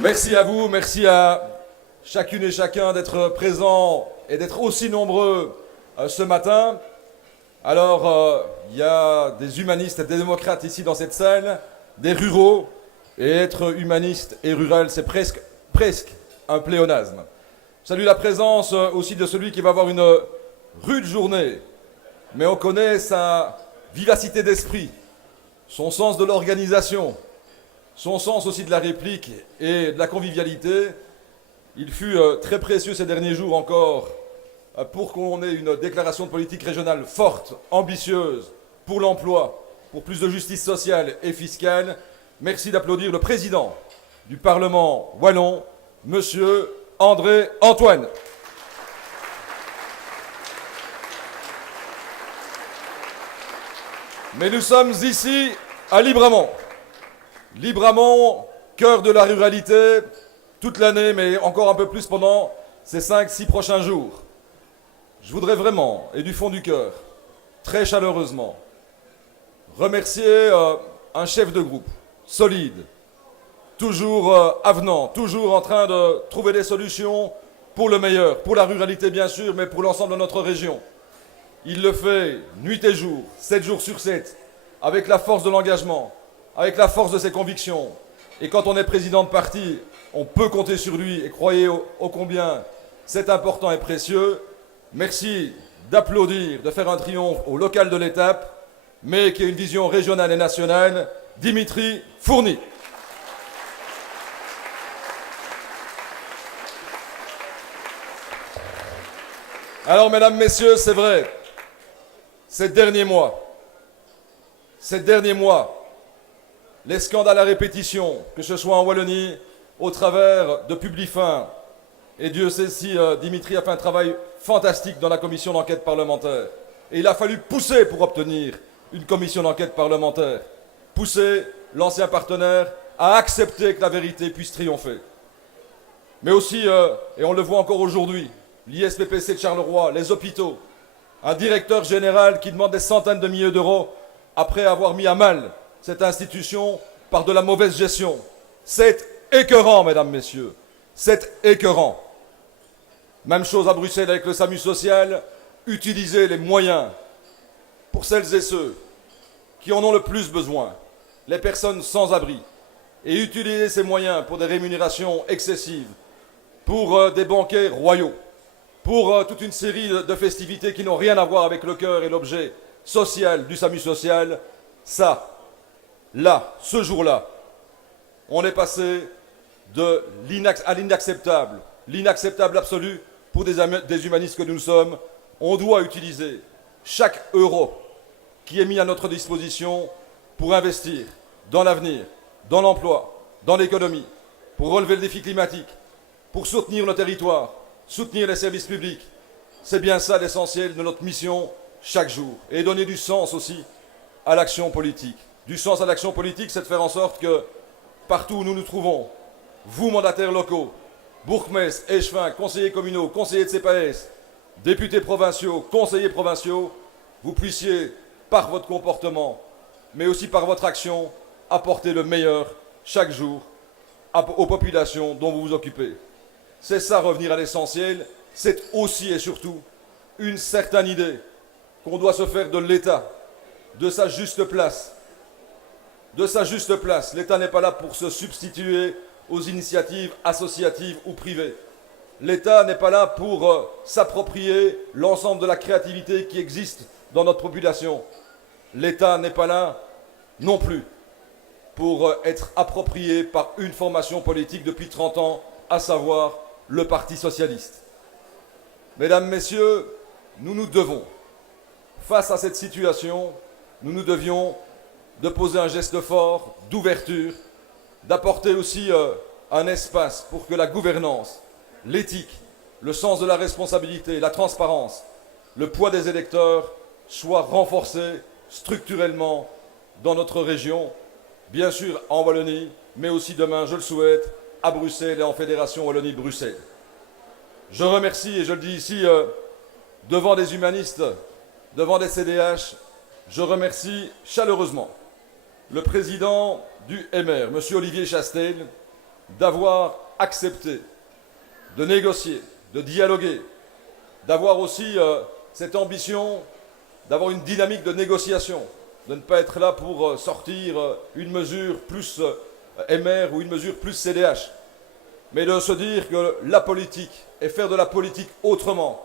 Merci à vous, merci à chacune et chacun d'être présents et d'être aussi nombreux ce matin. Alors, il y a des humanistes et des démocrates ici dans cette salle, des ruraux, et être humaniste et rural, c'est presque un pléonasme. Je salue la présence aussi de celui qui va avoir une rude journée, mais on connaît sa vivacité d'esprit, son sens de l'organisation, son sens aussi de la réplique et de la convivialité. Il fut très précieux ces derniers jours encore pour qu'on ait une déclaration de politique régionale forte, ambitieuse, pour l'emploi, pour plus de justice sociale et fiscale. Merci d'applaudir le président du Parlement wallon, Monsieur André Antoine. Mais nous sommes ici à Libramont. Libramont, cœur de la ruralité, toute l'année, mais encore un peu plus pendant ces 5-6 prochains jours. Je voudrais vraiment, et du fond du cœur, très chaleureusement, remercier un chef de groupe solide, toujours avenant, toujours en train de trouver des solutions pour le meilleur, pour la ruralité bien sûr, mais pour l'ensemble de notre région. Il le fait nuit et jour, 7 jours sur 7, avec la force de l'engagement, avec la force de ses convictions. Et quand on est président de parti, on peut compter sur lui, et croyez ô combien c'est important et précieux. Merci d'applaudir, de faire un triomphe au local de l'étape, mais qui a une vision régionale et nationale, Dimitri Fourny. Alors, mesdames, messieurs, c'est vrai, ces derniers mois, les scandales à répétition, que ce soit en Wallonie, au travers de Publifin, et Dieu sait si Dimitri a fait un travail fantastique dans la commission d'enquête parlementaire. Et il a fallu pousser pour obtenir une commission d'enquête parlementaire. Pousser l'ancien partenaire à accepter que la vérité puisse triompher. Mais aussi, et on le voit encore aujourd'hui, l'ISPPC de Charleroi, les hôpitaux, un directeur général qui demande des centaines de milliers d'euros après avoir mis à mal cette institution par de la mauvaise gestion. C'est écœurant, mesdames, messieurs. C'est écœurant. Même chose à Bruxelles avec le SAMU social. Utilisez les moyens pour celles et ceux qui en ont le plus besoin, les personnes sans abri, et utilisez ces moyens pour des rémunérations excessives, pour des banquets royaux, pour toute une série de festivités qui n'ont rien à voir avec le cœur et l'objet social du SAMU social. Ça, là, ce jour-là, on est passé à l'inacceptable, l'inacceptable absolu pour des humanistes que nous sommes. On doit utiliser chaque euro qui est mis à notre disposition pour investir dans l'avenir, dans l'emploi, dans l'économie, pour relever le défi climatique, pour soutenir nos territoires, soutenir les services publics. C'est bien ça l'essentiel de notre mission chaque jour. Et donner du sens aussi à l'action politique. Du sens à l'action politique, c'est de faire en sorte que partout où nous nous trouvons, vous, mandataires locaux, bourgmestres, échevins, conseillers communaux, conseillers de CPAS, députés provinciaux, conseillers provinciaux, vous puissiez, par votre comportement, mais aussi par votre action, apporter le meilleur chaque jour aux populations dont vous vous occupez. C'est ça, revenir à l'essentiel. C'est aussi et surtout une certaine idée qu'on doit se faire de l'État, de sa juste place. De sa juste place. L'État n'est pas là pour se substituer aux initiatives associatives ou privées. L'État n'est pas là pour s'approprier l'ensemble de la créativité qui existe dans notre population. L'État n'est pas là non plus pour être approprié par une formation politique depuis 30 ans, à savoir le Parti socialiste. Mesdames, Messieurs, nous nous devons, face à cette situation, nous nous devions de poser un geste fort, d'ouverture, d'apporter aussi un espace pour que la gouvernance, l'éthique, le sens de la responsabilité, la transparence, le poids des électeurs soient renforcés structurellement dans notre région, bien sûr en Wallonie, mais aussi demain, je le souhaite, à Bruxelles et en Fédération Wallonie-Bruxelles. Je remercie, et je le dis ici, devant des humanistes devant les CDH, je remercie chaleureusement le président du MR, M. Olivier Chastel, d'avoir accepté de négocier, de dialoguer, d'avoir aussi cette ambition d'avoir une dynamique de négociation, de ne pas être là pour sortir une mesure plus MR ou une mesure plus CDH, mais de se dire que la politique et faire de la politique autrement,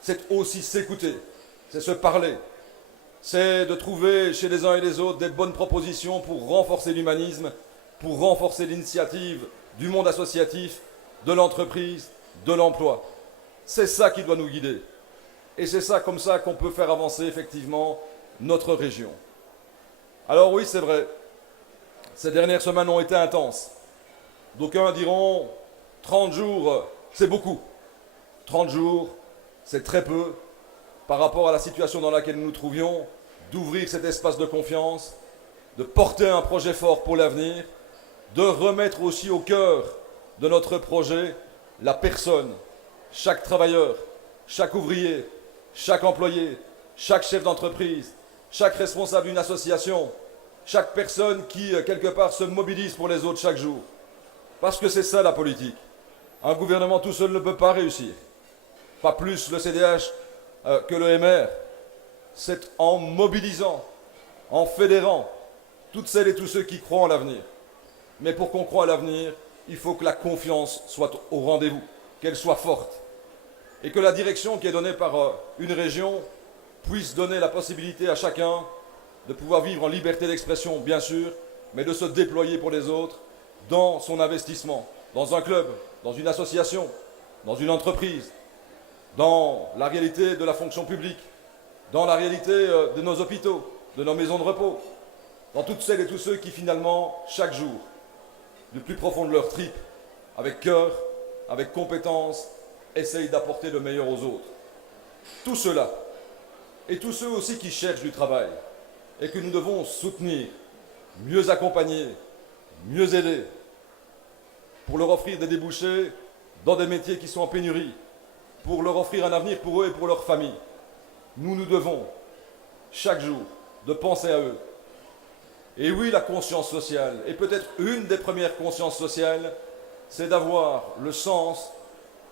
c'est aussi s'écouter, c'est se parler, c'est de trouver chez les uns et les autres des bonnes propositions pour renforcer l'humanisme, pour renforcer l'initiative du monde associatif, de l'entreprise, de l'emploi. C'est ça qui doit nous guider. Et c'est ça, comme ça, qu'on peut faire avancer effectivement notre région. Alors oui, c'est vrai, ces dernières semaines ont été intenses. D'aucuns diront 30 jours, c'est beaucoup. 30 jours, c'est très peu par rapport à la situation dans laquelle nous nous trouvions, d'ouvrir cet espace de confiance, de porter un projet fort pour l'avenir, de remettre aussi au cœur de notre projet la personne, chaque travailleur, chaque ouvrier, chaque employé, chaque chef d'entreprise, chaque responsable d'une association, chaque personne qui, quelque part, se mobilise pour les autres chaque jour. Parce que c'est ça la politique. Un gouvernement tout seul ne peut pas réussir. Pas plus le CDH que le MR. C'est en mobilisant, en fédérant toutes celles et tous ceux qui croient en l'avenir. Mais pour qu'on croie à l'avenir, il faut que la confiance soit au rendez-vous, qu'elle soit forte. Et que la direction qui est donnée par une région puisse donner la possibilité à chacun de pouvoir vivre en liberté d'expression, bien sûr, mais de se déployer pour les autres dans son investissement, dans un club, dans une association, dans une entreprise, dans la réalité de la fonction publique, dans la réalité de nos hôpitaux, de nos maisons de repos, dans toutes celles et tous ceux qui finalement, chaque jour, du plus profond de leur tripes, avec cœur, avec compétence, essayent d'apporter le meilleur aux autres. Tout cela, et tous ceux aussi qui cherchent du travail, et que nous devons soutenir, mieux accompagner, mieux aider, pour leur offrir des débouchés dans des métiers qui sont en pénurie, pour leur offrir un avenir pour eux et pour leur famille. Nous devons, chaque jour, de penser à eux. Et oui, la conscience sociale, et peut-être une des premières consciences sociales, c'est d'avoir le sens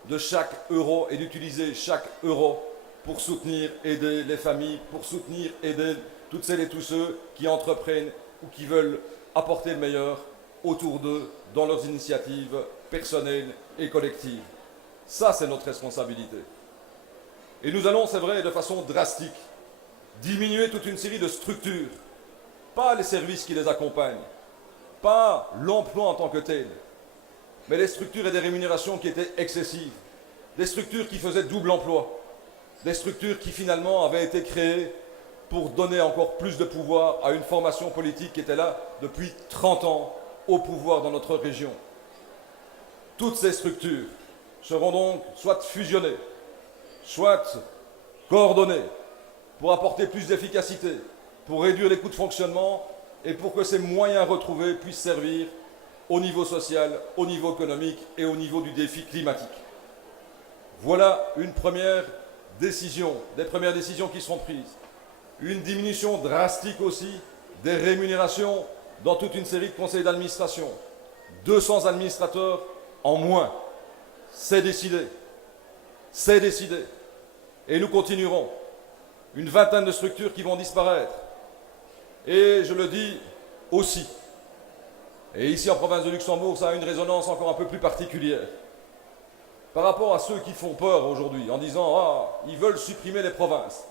de chaque euro et d'utiliser chaque euro pour soutenir, aider les familles, pour soutenir, aider toutes celles et tous ceux qui entreprennent ou qui veulent apporter le meilleur autour d'eux dans leurs initiatives personnelles et collectives. Ça, c'est notre responsabilité. Et nous allons, c'est vrai, de façon drastique, diminuer toute une série de structures, pas les services qui les accompagnent, pas l'emploi en tant que tel, mais les structures et des rémunérations qui étaient excessives, des structures qui faisaient double emploi, des structures qui finalement avaient été créées pour donner encore plus de pouvoir à une formation politique qui était là depuis 30 ans au pouvoir dans notre région. Toutes ces structures seront donc soit fusionnées, soit coordonnées pour apporter plus d'efficacité, pour réduire les coûts de fonctionnement et pour que ces moyens retrouvés puissent servir au niveau social, au niveau économique et au niveau du défi climatique. Voilà une première décision, des premières décisions qui seront prises. Une diminution drastique aussi des rémunérations dans toute une série de conseils d'administration. 200 administrateurs en moins. C'est décidé. C'est décidé. Et nous continuerons. Une vingtaine de structures qui vont disparaître. Et je le dis aussi, et ici en province de Luxembourg, ça a une résonance encore un peu plus particulière. Par rapport à ceux qui font peur aujourd'hui, en disant « Ah, ils veulent supprimer les provinces ».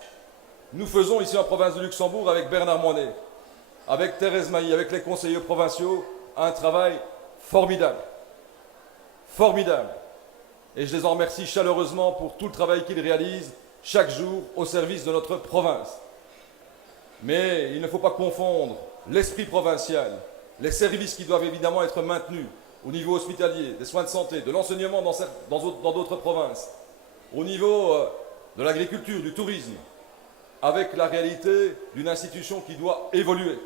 Nous faisons ici en province de Luxembourg, avec Bernard Moinet, avec Thérèse Mailly, avec les conseillers provinciaux, un travail formidable. Formidable. Et je les en remercie chaleureusement pour tout le travail qu'ils réalisent chaque jour au service de notre province. Mais il ne faut pas confondre l'esprit provincial, les services qui doivent évidemment être maintenus au niveau hospitalier, des soins de santé, de l'enseignement dans d'autres provinces, au niveau de l'agriculture, du tourisme, avec la réalité d'une institution qui doit évoluer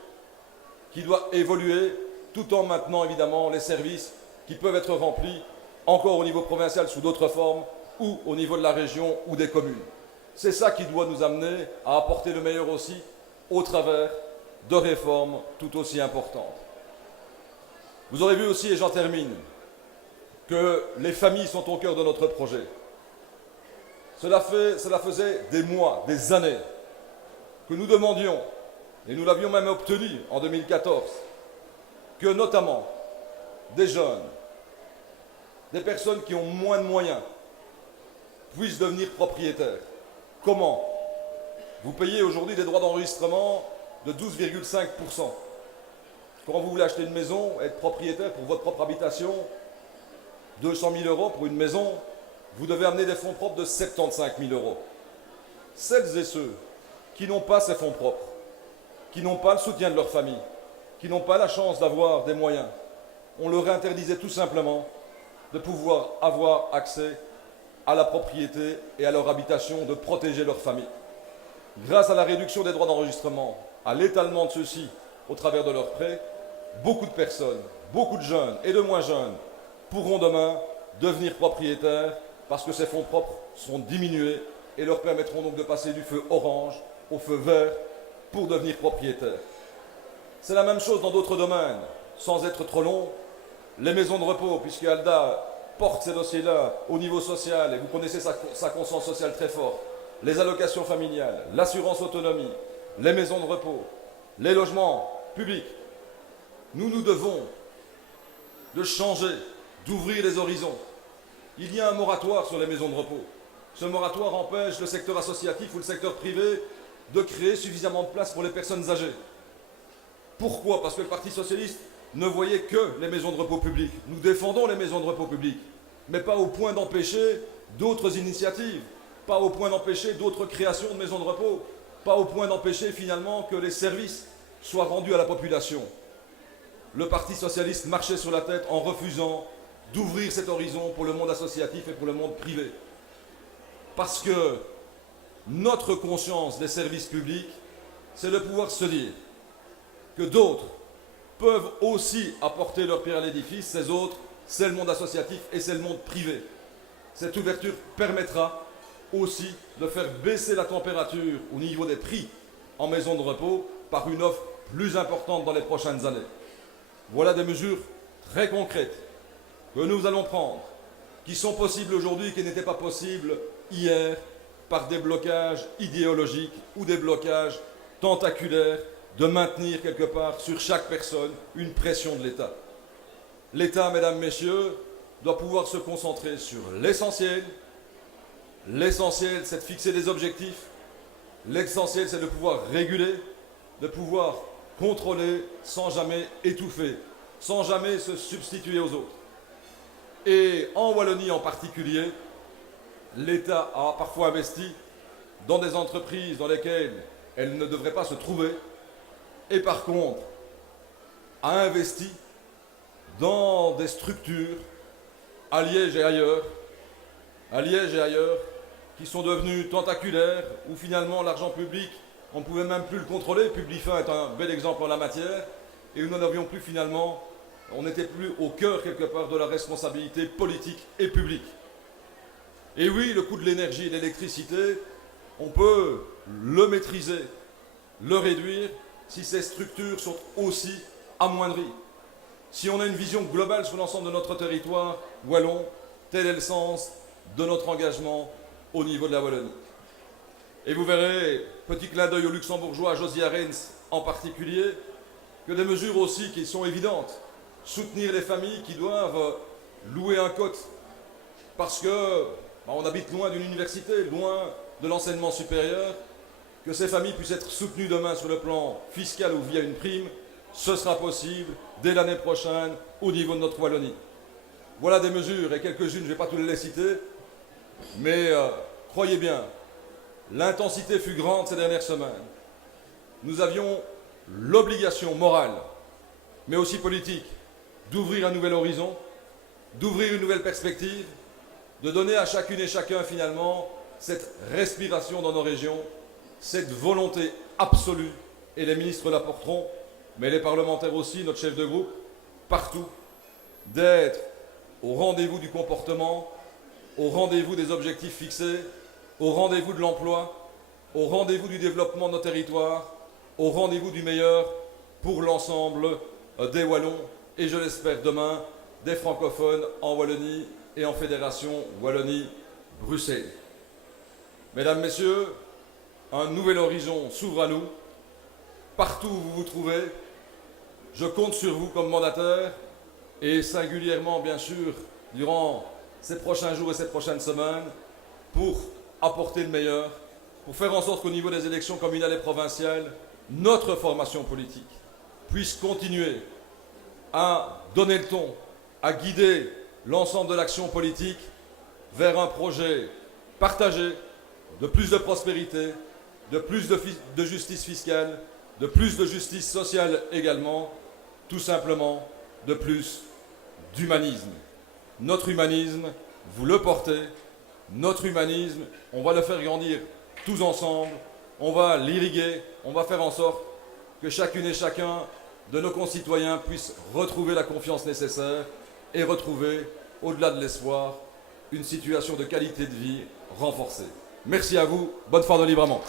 tout en maintenant évidemment les services qui peuvent être remplis encore au niveau provincial sous d'autres formes ou au niveau de la région ou des communes. C'est ça qui doit nous amener à apporter le meilleur aussi au travers de réformes tout aussi importantes. Vous aurez vu aussi, et j'en termine, que les familles sont au cœur de notre projet. Cela faisait des mois, des années, que nous demandions, et nous l'avions même obtenu en 2014, que notamment des jeunes, des personnes qui ont moins de moyens, puissent devenir propriétaires. Comment? Vous payez aujourd'hui des droits d'enregistrement de 12,5%. Quand vous voulez acheter une maison, être propriétaire pour votre propre habitation, 200 000 euros pour une maison, vous devez amener des fonds propres de 75 000 euros. Celles et ceux qui n'ont pas ces fonds propres, qui n'ont pas le soutien de leur famille, qui n'ont pas la chance d'avoir des moyens, on leur interdisait tout simplement de pouvoir avoir accès à la propriété et à leur habitation, de protéger leur famille. Grâce à la réduction des droits d'enregistrement, à l'étalement de ceux-ci au travers de leurs prêts, beaucoup de personnes, beaucoup de jeunes et de moins jeunes pourront demain devenir propriétaires parce que ces fonds propres seront diminués et leur permettront donc de passer du feu orange au feu vert pour devenir propriétaires. C'est la même chose dans d'autres domaines, sans être trop long. Les maisons de repos, puisque Alda porte ces dossiers-là au niveau social, et vous connaissez sa conscience sociale très forte, les allocations familiales, l'assurance autonomie, les maisons de repos, les logements publics. Nous devons de changer, d'ouvrir les horizons. Il y a un moratoire sur les maisons de repos. Ce moratoire empêche le secteur associatif ou le secteur privé de créer suffisamment de places pour les personnes âgées. Pourquoi? Parce que le Parti socialiste ne voyait que les maisons de repos publiques. Nous défendons les maisons de repos publiques, mais pas au point d'empêcher d'autres initiatives, pas au point d'empêcher d'autres créations de maisons de repos, pas au point d'empêcher finalement que les services soient rendus à la population. Le Parti socialiste marchait sur la tête en refusant d'ouvrir cet horizon pour le monde associatif et pour le monde privé. Parce que notre conscience des services publics, c'est de pouvoir se dire que d'autres peuvent aussi apporter leur pierre à l'édifice. Ces autres, c'est le monde associatif et c'est le monde privé. Cette ouverture permettra aussi de faire baisser la température au niveau des prix en maison de repos par une offre plus importante dans les prochaines années. Voilà des mesures très concrètes que nous allons prendre, qui sont possibles aujourd'hui, qui n'étaient pas possibles hier, par des blocages idéologiques ou des blocages tentaculaires de maintenir quelque part sur chaque personne une pression de l'État. L'État, mesdames, messieurs, doit pouvoir se concentrer sur l'essentiel. L'essentiel, c'est de fixer des objectifs. L'essentiel, c'est de pouvoir réguler, de pouvoir contrôler sans jamais étouffer, sans jamais se substituer aux autres. Et en Wallonie en particulier, l'État a parfois investi dans des entreprises dans lesquelles elle ne devrait pas se trouver, et par contre a investi dans des structures à Liège et ailleurs, qui sont devenues tentaculaires, où finalement l'argent public, on ne pouvait même plus le contrôler. Publifin est un bel exemple en la matière, et où nous n'avions plus finalement, on n'était plus au cœur quelque part de la responsabilité politique et publique. Et oui, le coût de l'énergie et de l'électricité, on peut le maîtriser, le réduire, si ces structures sont aussi amoindries. Si on a une vision globale sur l'ensemble de notre territoire wallon, tel est le sens de notre engagement au niveau de la Wallonie. Et vous verrez, petit clin d'œil au luxembourgeois Josie Arens en particulier, que des mesures aussi qui sont évidentes. Soutenir les familles qui doivent louer un cote parce que on habite loin d'une université, loin de l'enseignement supérieur, que ces familles puissent être soutenues demain sur le plan fiscal ou via une prime, ce sera possible dès l'année prochaine au niveau de notre Wallonie. Voilà des mesures, et quelques-unes, je ne vais pas toutes les citer, mais croyez bien, l'intensité fut grande ces dernières semaines. Nous avions l'obligation morale, mais aussi politique, d'ouvrir un nouvel horizon, d'ouvrir une nouvelle perspective, de donner à chacune et chacun finalement cette respiration dans nos régions, cette volonté absolue, et les ministres la porteront, mais les parlementaires aussi, notre chef de groupe, partout, d'être au rendez-vous du comportement, au rendez-vous des objectifs fixés, au rendez-vous de l'emploi, au rendez-vous du développement de nos territoires, au rendez-vous du meilleur pour l'ensemble des Wallons et, je l'espère, demain, des francophones en Wallonie et en Fédération Wallonie-Bruxelles. Mesdames, Messieurs, un nouvel horizon s'ouvre à nous. Partout où vous vous trouvez, je compte sur vous comme mandataire et singulièrement, bien sûr, durant ces prochains jours et ces prochaines semaines, pour apporter le meilleur, pour faire en sorte qu'au niveau des élections communales et provinciales, notre formation politique puisse continuer à donner le ton, à guider l'ensemble de l'action politique vers un projet partagé de plus de prospérité, de plus de justice fiscale, de plus de justice sociale également, tout simplement de plus d'humanisme. Notre humanisme, vous le portez. Notre humanisme, on va le faire grandir tous ensemble. On va l'irriguer. On va faire en sorte que chacune et chacun de nos concitoyens puisse retrouver la confiance nécessaire et retrouver, au-delà de l'espoir, une situation de qualité de vie renforcée. Merci à vous. Bonne fin de librement.